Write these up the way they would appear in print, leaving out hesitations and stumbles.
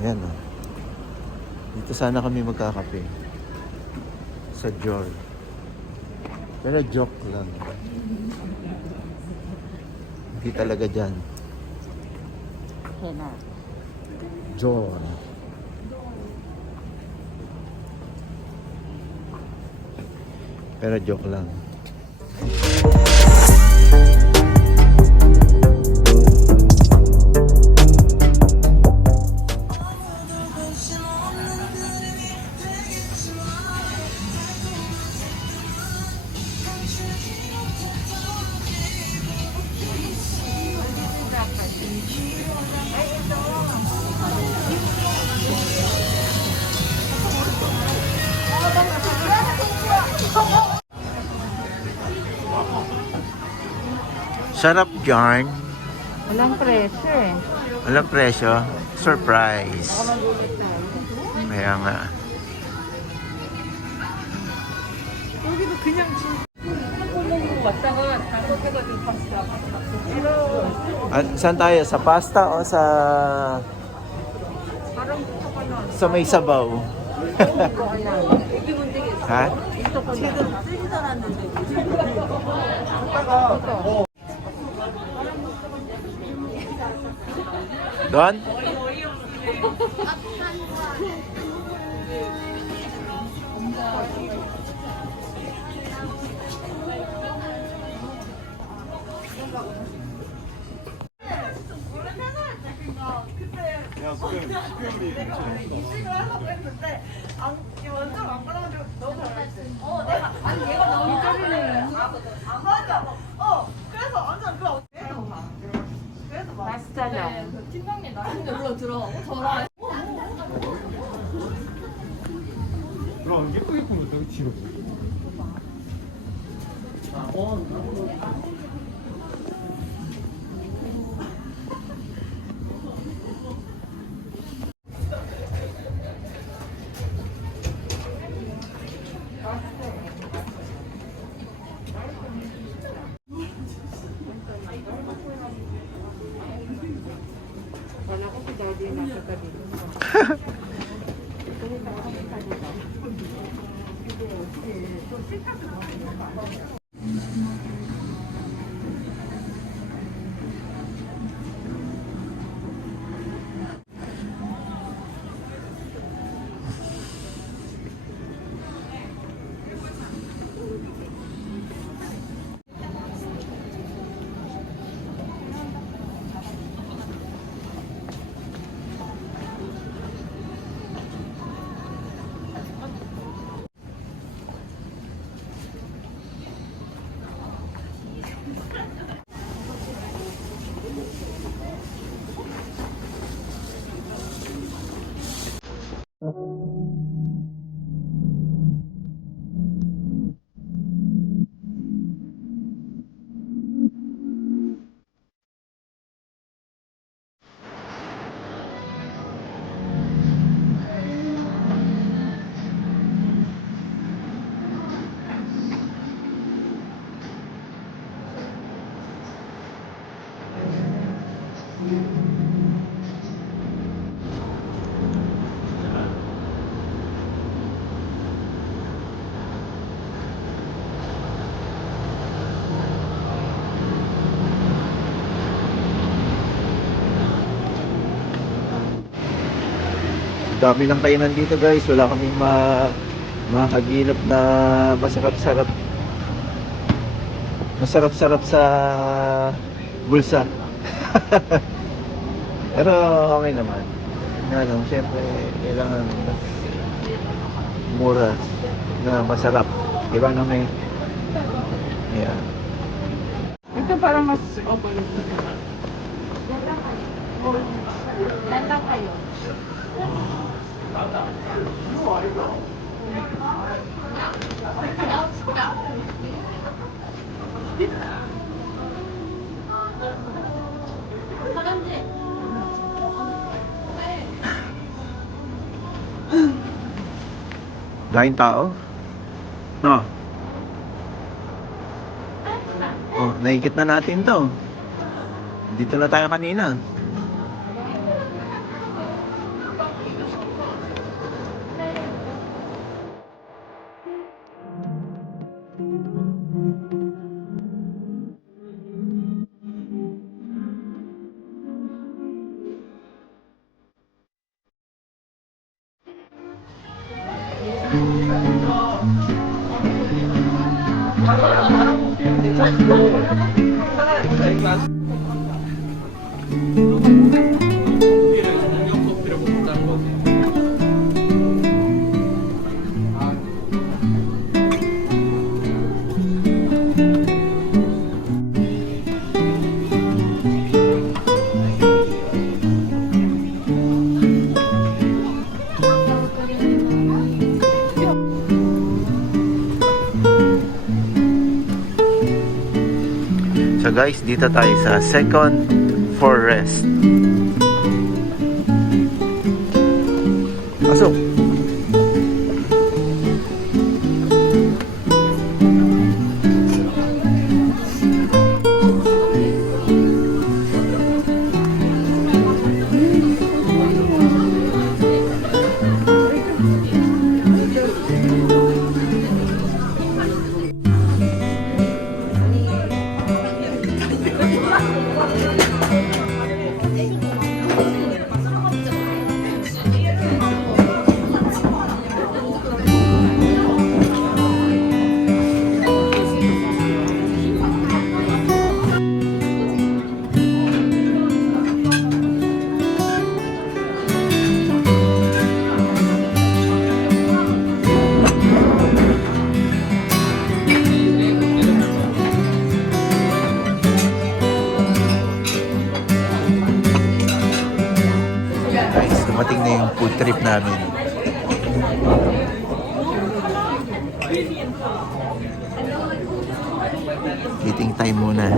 Ayan o. Dito sana kami magkakape. Sa Joy. Pero joke lang. Hindi talaga dyan. Hena. Joy. Pero joke lang. Sarap yarn. Walang presyo eh. Walang presyo. Surprise. Kaya nga. 여기도 그냥 콩으로 왔다가 다섯해가지고 파스타. Saan tayo? Sa pasta o sa... parang gusto ko na. sa may sabaw? Hindi ko alam. Hindi mo hindi. Ha? Gusto ko na. 쓰지도 않았는데. Doon? 인식을 하려고 했는데 완전 안 받아가지고 너무 잘했지. 내가 아니 얘가 너무 잘해. 맞아. 그래서 완전 그래서 막 맛있잖아. 팀장님 나한테 불러 들어. 저랑 그럼 예쁘게 꾸면 또 뒤로. Wala ko si Daddy na sa tabi. Dami ng kainan dito guys. Wala kaming makagilap na masarap-sarap. Masarap-sarap sa bulsa. Pero okay naman. Nga lang, siyempre kailangan mura na masarap. Diba naman? Yeah. Ito parang mas open. Landa kayo. Daming tao? No. Oh, naikit na natin to. Dito na tayo kanina. So guys, dito tayo sa second forest. Pasok! Guys, dumating na yung food trip namin. Eating time muna.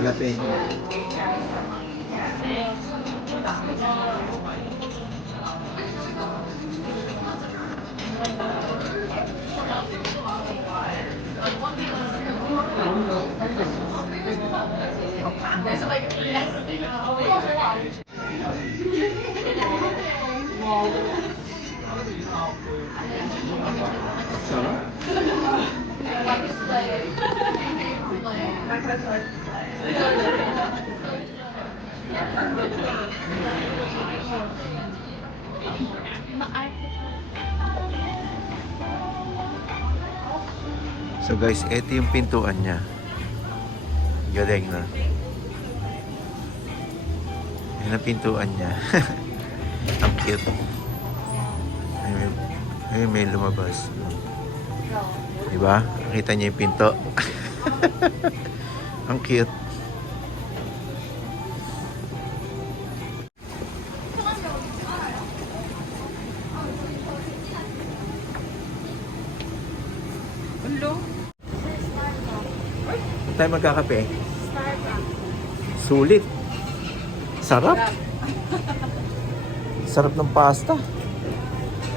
Hanapin. So guys, ito yung pintuan niya. Galing na. Yan ang pintuan niya. Ang cute. May lumabas. Diba? Nakita niyo yung pinto. Ang cute. Hello? Saan tayo magkakape? Sulit. Sarap. Sarap ng pasta.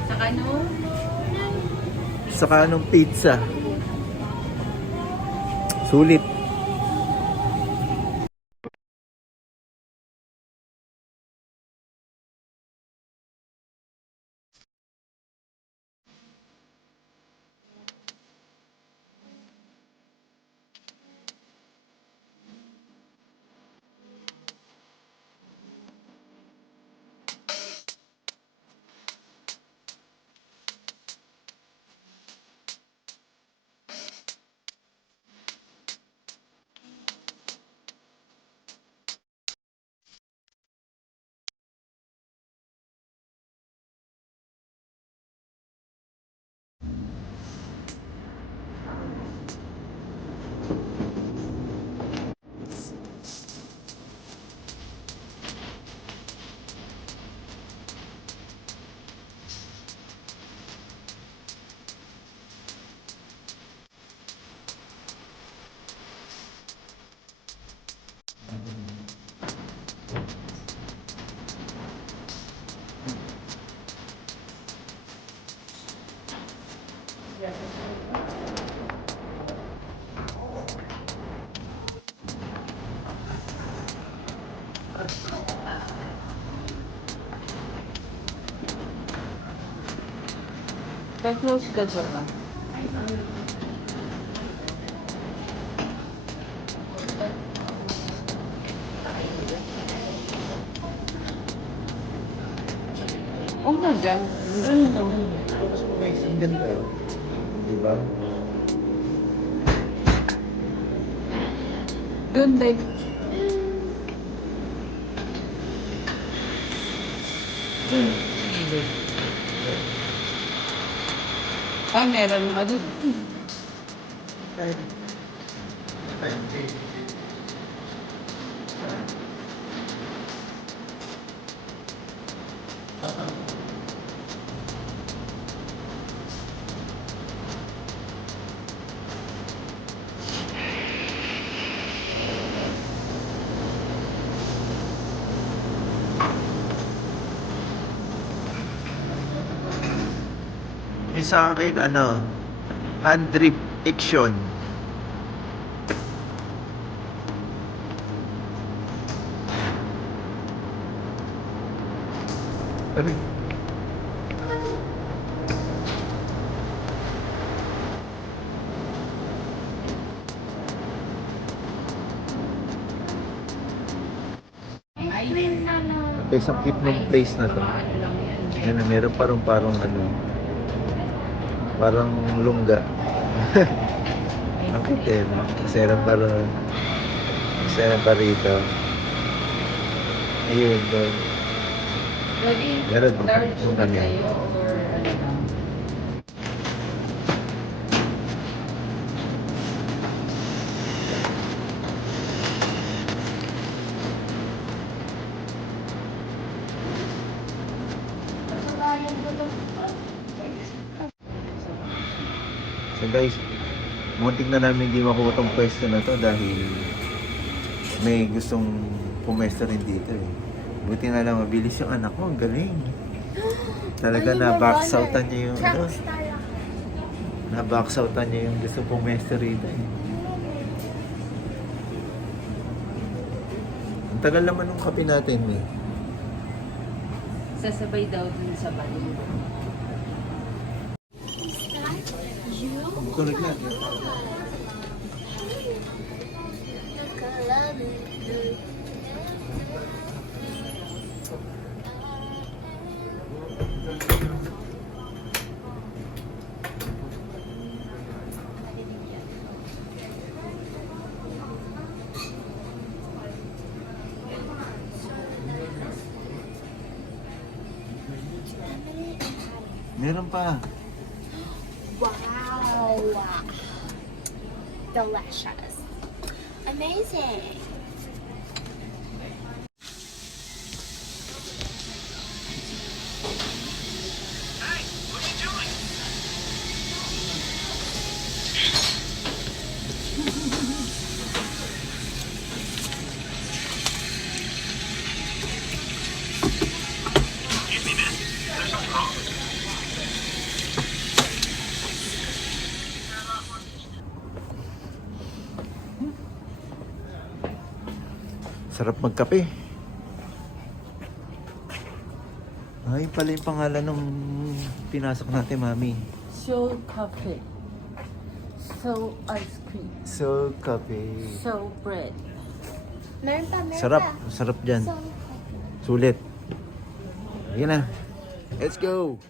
Saka no? Saka nung pizza. Sulit. Close ka dyan. Oo nga dyan. Ang ganda. Diba? Ganda eh. Ah, meron nga doon. Yung sa akin, hand drip action. Ano? Ito isang cute ng place na to. Yan, meron parang parang lungga. Ang cute eh, no? Kasi meron pa rito. Ayun, doon. Meron doon kami. Or ano lang. So guys, muntik na namin hindi makuha tong pwesto na to dahil may gustong pumesto rin dito eh. Buti na lang mabilis yung anak ko, ang galing. Talaga na-box outan niya yung na-box outan niya yung gusto pumesto rito eh. Ang tagal naman ng kape natin eh. Sasabay daw dun sa bali. Kulit na. Meron pa. Wow. Delicious. Amazing. Sarap magkape. Ay, pala yung pangalan nung pinasok natin, Mami. Soul coffee. Soul ice cream. So, kape. Soul bread. Meron pa. Sarap. Sarap dyan. Sulit. Sige na. Let's go.